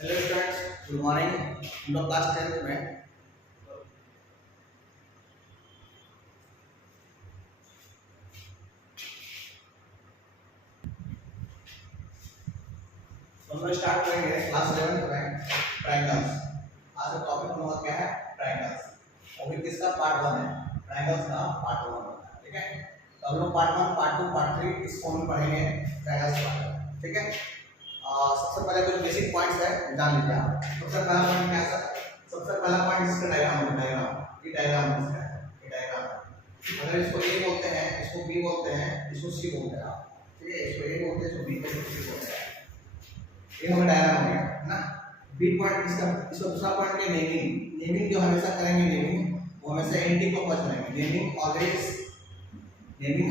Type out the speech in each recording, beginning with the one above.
Hello students, good morning. हम लोग class 10th में हम लोग स्टार्ट करेंगे क्लास 11th में ट्रायंगल्स। आज का टॉपिक हम लोग क्या है? ट्रायंगल्स। और किसका पार्ट 1 है? ट्रायंगल्स का पार्ट 1 होता है। ठीक है, तो हम लोग पार्ट 1, पार्ट 2, पार्ट 3 इस फॉर्म में पढ़ेंगे ट्रायंगल्स का। ठीक है, सबसे पहले कुछ बेसिक पॉइंट्स है, जान लीजिए आप। सबसे पहला पॉइंट क्या है? सबसे पहला पॉइंट इसका डायग्राम ये डायग्राम इसका है, ये डायग्राम। अगर इसको ए बोलते हैं, इसको बी बोलते हैं, इसको सी बोलते हैं आप। ठीक है, इसको ए बोलते हैं, इसको बी बोलते हैं, इसको सी बोलते हैं। ये हमारा डायग्राम हो गया है ना। बी पॉइंट इसका दूसरा पॉइंट है नेमिंग जो हमेशा करेंगे, नेमिंग वो हमेशा एंटी क्लॉकवाइज करेंगे। नेमिंग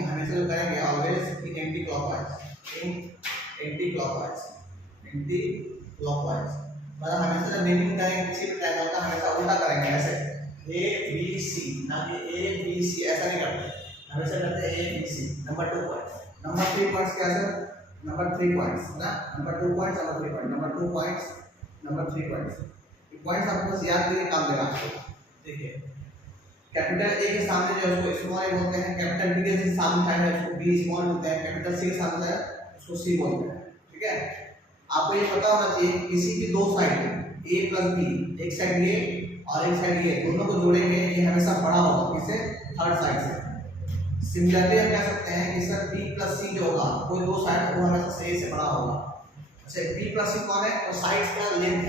हमेशा जो करेंगे ऑलवेज इन एंटी क्लॉकवाइज। मतलब हमेशा जब नेमिंग करेंगे किसी भी ट्रायंगल का हमेशा उल्टा करेंगे, ऐसे ए बी सी, ना कि ए बी सी ऐसा नहीं करते, हमेशा करते हैं A B C. Number 2 point, number 3 points क्या है? नंबर 3 पॉइंट्स ना, number 2 points, number 3 point, number 2 points, number 3 points. ये पॉइंट्स आपको बस याद करके काम देना आपको। देखिए, कैपिटल ए के सामने जो है उसको स्मॉल ए बोलते हैं, कैपिटल बी के सामने है उसको बी स्मॉल बोलते हैं, कैपिटल सी के सामने है उसको सी बोलते हैं। ठीक है, आपको ये पता होना चाहिए किसी की दो साइड ए प्लस बी, एक साइड ये और एक साइड ये, दोनों को जोड़ेंगे ये हमेशा बड़ा होगा किससे? थर्ड साइड से। सिमिलरली हम कह सकते हैं कि सर बी प्लस सी जो होगा कोई दो साइड वो हमेशा ए से बड़ा होगा। अच्छा, बी प्लस सी कौन है? तो साइड्स का लेंथ।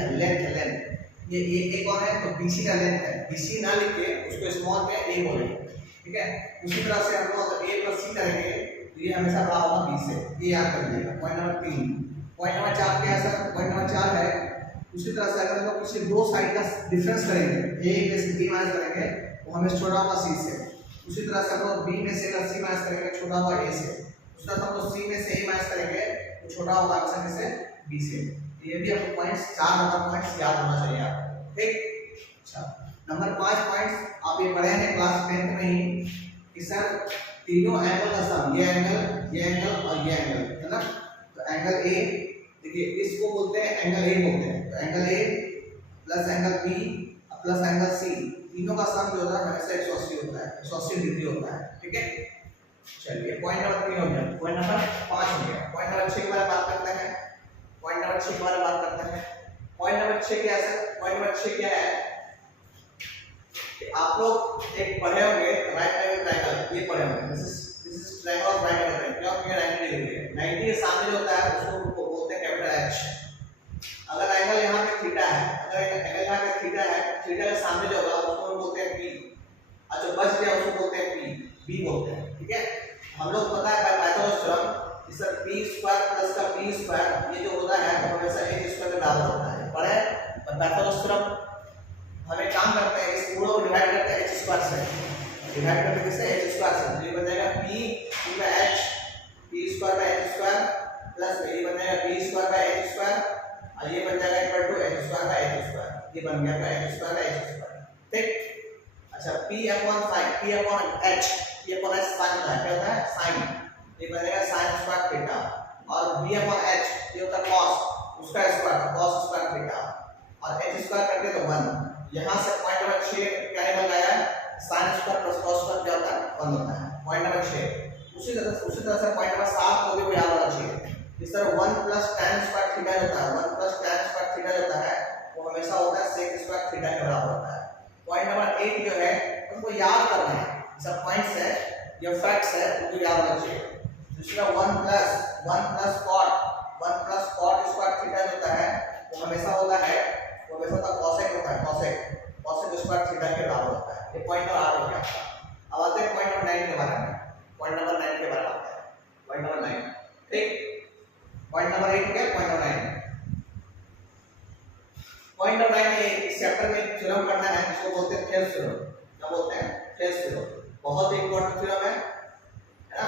ये ए कौन है? तो बीसी का लेंथ है। बीसी ना लिख के उसको स्मॉल में ए बोलेंगे। ठीक है, उसी तरह से हम लोग अगर ए प्लस सी करेंगे तो ये हमेशा बड़ा होगा बी से। ये याद कर लीजिएगा। Point number 3। पॉइंट नंबर 4 क्या है सर? पॉइंट नंबर 4 है उसी तरह से अगर हम लोग किसी दो साइड का डिफरेंस करेंगे, ए में से बी माइनस करेंगे तो हमें छोटा होगा सी से। उसी तरह से हम लोग बी में से अगर सी माइनस करेंगे छोटा होगा ए से। उसी तरह से हम लोग सी में से ए माइनस करेंगे तो छोटा होगा आंसर में से बी से। ये भी आपको पॉइंट्स 4 नंबर पॉइंट्स याद होना चाहिए आपको। ठीक, अच्छा नंबर 5 पॉइंट्स आप ये पढ़े हैं क्लास 10th में ही कि सर तीनों एंगल का सम, ये एंगल और ये एंगल है ना। तो एंगल ए, देखिए इसको बोलते हैं एंगल ए बोलते हैं। तो angle A plus angle B plus angle C, तीनों का सम जो होता है हमेशा 180 होता है, 180 डिग्री होता है। ठीक है, चलिए पॉइंट नंबर 3 हो गया। पॉइंट नंबर 5 हो गया। पॉइंट नंबर 6 के बारे में बात करते हैं। पॉइंट नंबर 6 के बारे में बात करते हैं। पॉइंट नंबर 6 क्या है सर? पॉइंट नंबर 6 क्या है कि आप लोग एक पढ़े होंगे राइट एंगल ट्रायंगल, ये पढ़े होंगे। This is triangle of right angle triangle. क्यों? ये 90 डिग्री है। 90 के सामने जो होता है उसको बोलते हैं कैपिटल एच। अगर एंगल यहां पे थीटा है, अगर एंगल यहां पे थीटा है, थीटा के सामने जो होगा उसको बोलते हैं पी, और जो बच गया उसको बोलते हैं पी, बी बोलते हैं। ठीक है, हम लोग पता है पाइथागोरस थ्योरम, इस p स्क्वायर प्लस का p स्क्वायर ये जो होता है वो हमेशा h स्क्वायर के बराबर होता है। पढ़े पाइथागोरस थ्योरम? हमें काम करते हैं इस पूरे को डिवाइड करते हैं h स्क्वायर से, डिवाइड करते हैं किससे? h स्क्वायर से। तो ये बन जाएगा p by h, p square by h square plus ये बन जाएगा p square by h square, और ये बन जाएगा equal to h square by h square. ये बन गया h square by h square. ठीक, अच्छा p upon sin, p upon h, ये अपॉन h sin होता है। क्या होता है? sin। ये बनेगा sin स्क्वायर थीटा, और b अपॉन h ये होता है cos, उसका स्क्वायर cos स्क्वायर थीटा, और h स्क्वायर करके तो 1। यहां से पॉइंट नंबर 6 क्या निकल आया? sin square plus cos square क्या होता है? 1 होता है। Point number 6। उसी तरह से पॉइंट नंबर 7 को भी याद होना चाहिए। इस तरह 1 प्लस tan स्क्वायर थीटा होता है, 1 प्लस tan स्क्वायर थीटा होता है वो हमेशा होता है sec स्क्वायर थीटा के बराबर होता है। पॉइंट नंबर 8 जो है उनको याद करना है, सब पॉइंट्स है, ये फैक्ट्स है, उनको याद रखना चाहिए। दूसरा 1 प्लस cot स्क्वायर थीटा होता है वो हमेशा होता है, वो हमेशा का cosec होता है, cosec स्क्वायर थीटा के बराबर होता है। ये पॉइंट नंबर 8 हो गया आपका। अब आते हैं पॉइंट नंबर 9 के बारे में। पॉइंट नंबर 9 के बारे में आते हैं। पॉइंट नंबर 9, ठीक, पॉइंट नंबर 8 क्या? Point number 9। पॉइंट नंबर 9 में इस चैप्टर में थ्योरम पढ़ना है जिसको बोलते हैं थेल्स थ्योरम। क्या बोलते हैं? Thales theorem. बहुत ही इंपॉर्टेंट थ्योरम है ना।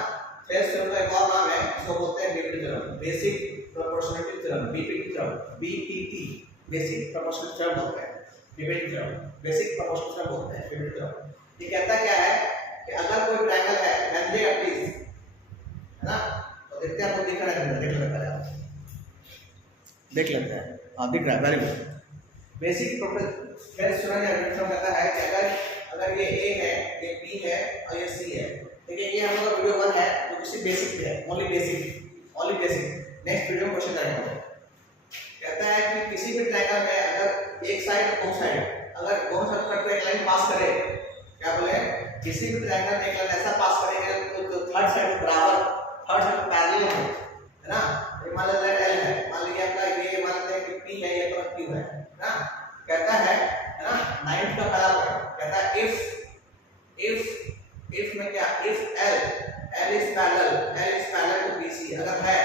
थेल्स थ्योरम का एक और नाम है, इसको बोलते हैं BPT theorem, basic proportionality theorem, BPT theorem, BPT, basic proportional theorem बोलते हैं, BPT theorem, basic proportional theorem बोलते हैं, बीपीटी थ्योरम। ये कहता क्या है कि अगर कोई ट्रायंगल है, ध्यान दीजिएगा प्लीज, है ना। तो देखते हैं आपको दिख रहा है, देख लेते हैं। हाँ दिख रहा है, very good. Basic proportional difference कहता है कि अगर ये ए है, ये बी है और ये सी है, देखिए ये हम लोग का वीडियो 1 है जो किसी बेसिक पे है, ओनली बेसिक। नेक्स्ट वीडियो में क्वेश्चन करेंगे। कहता है कि किसी भी ट्रायंगल में अगर एक साइड और दो साइड, अगर दोनों साइड पर एक लाइन पास करे, क्या बोले, किसी भी ट्रायंगल में एक लाइन ऐसा पास करेंगे तो थर्ड साइड बराबर, थर्ड साइड पैरेलल है ना। ये मान लीजिए एल है, मान लीजिए आपका ये मान लेते हैं कि पी है, ये तरफ क्यू है ना। कहता है ना 9th का पहला पॉइंट कहता है इफ में क्या, if L is parallel to BC, अगर है,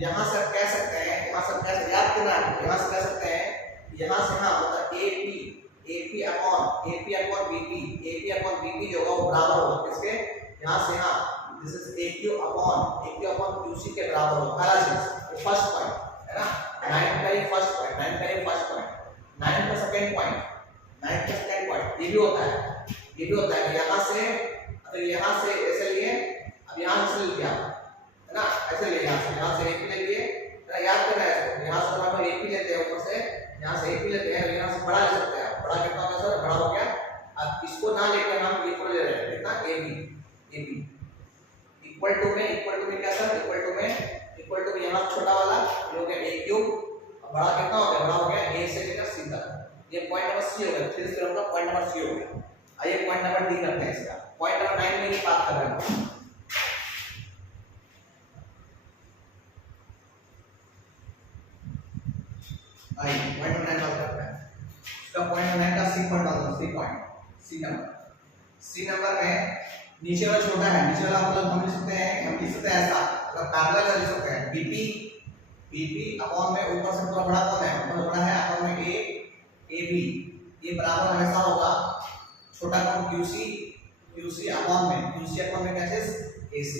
यहाँ से आप कह सकते हैं, यहाँ से कैसे याद करना है, यहाँ से कह सकते हैं, यहाँ से हाँ मतलब AP अपॉन BP जो होगा वो बराबर होगा किसके, यहाँ से हाँ this is AQ upon QC के बराबर होगा। पहला चीज फर्स्ट पॉइंट है ना, 9 का ये फर्स्ट पॉइंट, 9 का सेकंड पॉइंट ये भी होता है यहाँ से, अगर यहाँ से ऐसे लिए, अब यहाँ से ले लिया है ना, ऐसे ले यहाँ से AP ले लिए, याद करना है, यहाँ से हम AP लेते हैं, ऊपर से यहाँ से AP लेते हैं, यहाँ से बड़ा ले सकते हैं, बड़ा कितना होगा सर, बड़ा हो गया। अब इसको ना लेकर हम ये को ले रहे हैं कितना, AB इक्वल टू में क्या सर, इक्वल टू में यहाँ छोटा वाला ये हो गया AQ, बड़ा कितना हो गया, बड़ा हो गया A से लेकर C तक, ये पॉइंट नंबर C हो गया, थ्री स्क्वायर का पॉइंट नंबर C हो गया। आइए पॉइंट नंबर D करते हैं इसका, पॉइंट नंबर 9 में ही बात कर रहे हैं। आइए पॉइंट नंबर 9 बात करते हैं, इसका पॉइंट नंबर 9 का C पॉइंट डालते हैं, C नंबर में नीचे वाला छोटा है, नीचे वाला मतलब हम लिख सकते हैं ऐसा, अगर पैरेलल लिख सकते हैं BP अपॉन में ऊपर से थोड़ा बड़ा कौन है, ऊपर बड़ा है अपॉन में AB, ये बराबर हमेशा होगा छोटा कौन QC अपॉन में कैसे AC।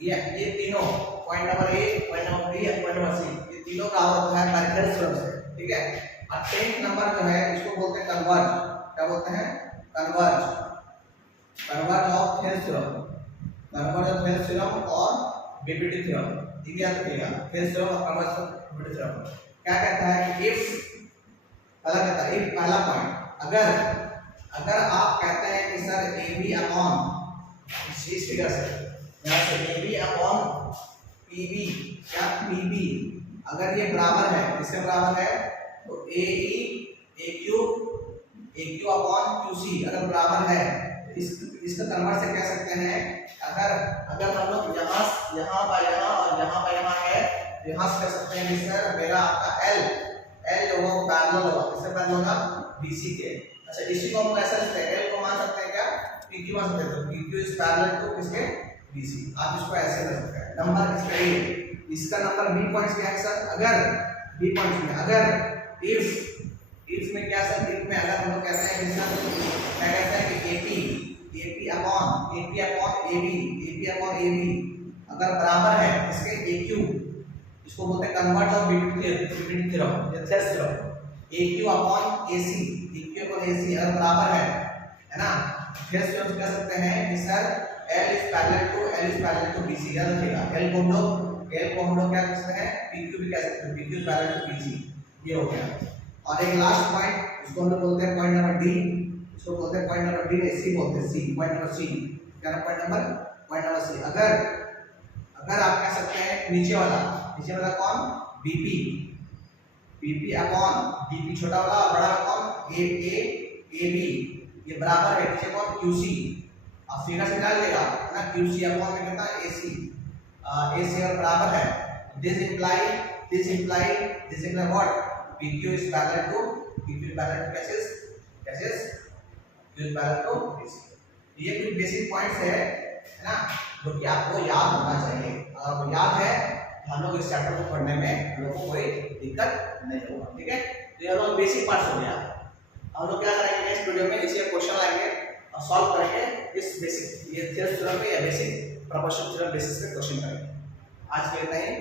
ये तीनों point number A, point number B, point number C, ये तीनों का होता है पैरेलल थ्योरम से, ठीक है। और 10th नंबर जो है इसको बोलते हैं कन्वर्ज, क्या बोलते हैं, कन्वर्ज ऑफ थेल्स थ्योरम और बीपीटी थ्योरम, ये भी याद रखिएगा, थेल्स थ्योरम और कन्वर्ज ऑफ बीपीटी थ्योरम। क्या कहता है कि इफ पहला पॉइंट, अगर आप कहते हैं कि सर AB अपॉन इस फिगर से, यहाँ से AB अपॉन PB, क्या PB अगर ये बराबर है, किसके बराबर है, तो AQ अपॉन QC अगर बराबर है, इसका कन्वर्ट से कह सकते हैं, अगर हम लोग यहाँ और यहाँ है, यहाँ से कह सकते हैं कि सर मेरा आपका L जो होगा पैरेलल होगा, किससे पैरेलल होगा, BC के। अच्छा इसी को हम कैसे लिखते हैं, L को मान सकते हैं क्या, PQ मान सकते हैं, तो PQ इज पैरेलल टू किसके, BC। आप इसको ऐसे कर सकते हैं। नंबर इसका A, इसका नंबर B पॉइंट्स क्या है सर, अगर B पॉइंट्स में अगर इफ में क्या सर, इफ में अगर हम लोग कहते हैं कि सर क्या कहते हैं कि AP अपॉन AB अगर बराबर है इसके AQ, इसको बोलते हैं कन्वर्ट ऑफ बीपीटी थ्योरम या Thales theorem. AQ upon AC अगर बराबर है ना, थेल्स थ्योरम कह सकते हैं कि sir L is parallel to BC, याद रखिएगा। L को हम लोग क्या कह सकते हैं, PQ भी कह सकते हैं, PQ पैरेलल टू BC, ये हो गया। और एक लास्ट पॉइंट, इसको हम लोग बोलते हैं पॉइंट नंबर D, इसको बोलते हैं पॉइंट नंबर D, C बोलते हैं, C पॉइंट नंबर C, क्या ना पॉइंट नंबर C। अगर आप कह सकते हैं नीचे वाला कौन, BP अपॉन BP छोटा वाला और बड़ा वाला कौन, AB, ये बराबर है नीचे कौन, QC, आप सीधा से डाल देगा ना, QC अपॉन में कितना AC और बराबर है, this imply what, PQ is parallel to कैसे Q is parallel to BC। ये कुछ बेसिक पॉइंट्स है ना, जो कि आपको याद होना चाहिए। अगर वो याद है तो हम लोग इस चैप्टर को पढ़ने में हम लोग को कोई दिक्कत नहीं होगा, ठीक है। तो ये लोग बेसिक पार्ट्स हो गया। हम लोग क्या करेंगे नेक्स्ट वीडियो में, इसी क्वेश्चन लाएंगे और सॉल्व करेंगे इस बेसिक ये थ्योरम पे या बेसिक प्रोपोर्शन थ्योरम बेसिस पे क्वेश्चन करेंगे। आज के लिए इतना ही।